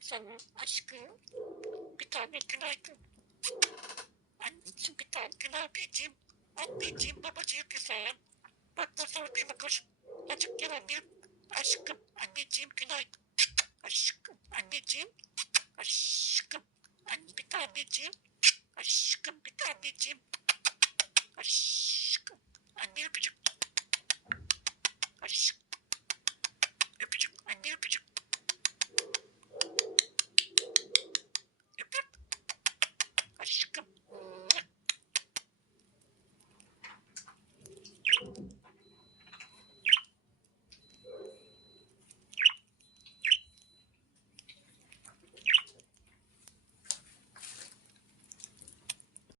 sana aşkım. Bir tane günaydın. Anneciğim bir tane günaydın. Anneciğim babacığım güzel. Bak nasıl öpeyim koş. Açık gel annem. Aşkım anneciğim günaydın. Aşkım anneciğim. Aşkım. Anne bir taneciğim. Aşkım bir taneciğim. Aşkım. Anne öpücük. Aşkım.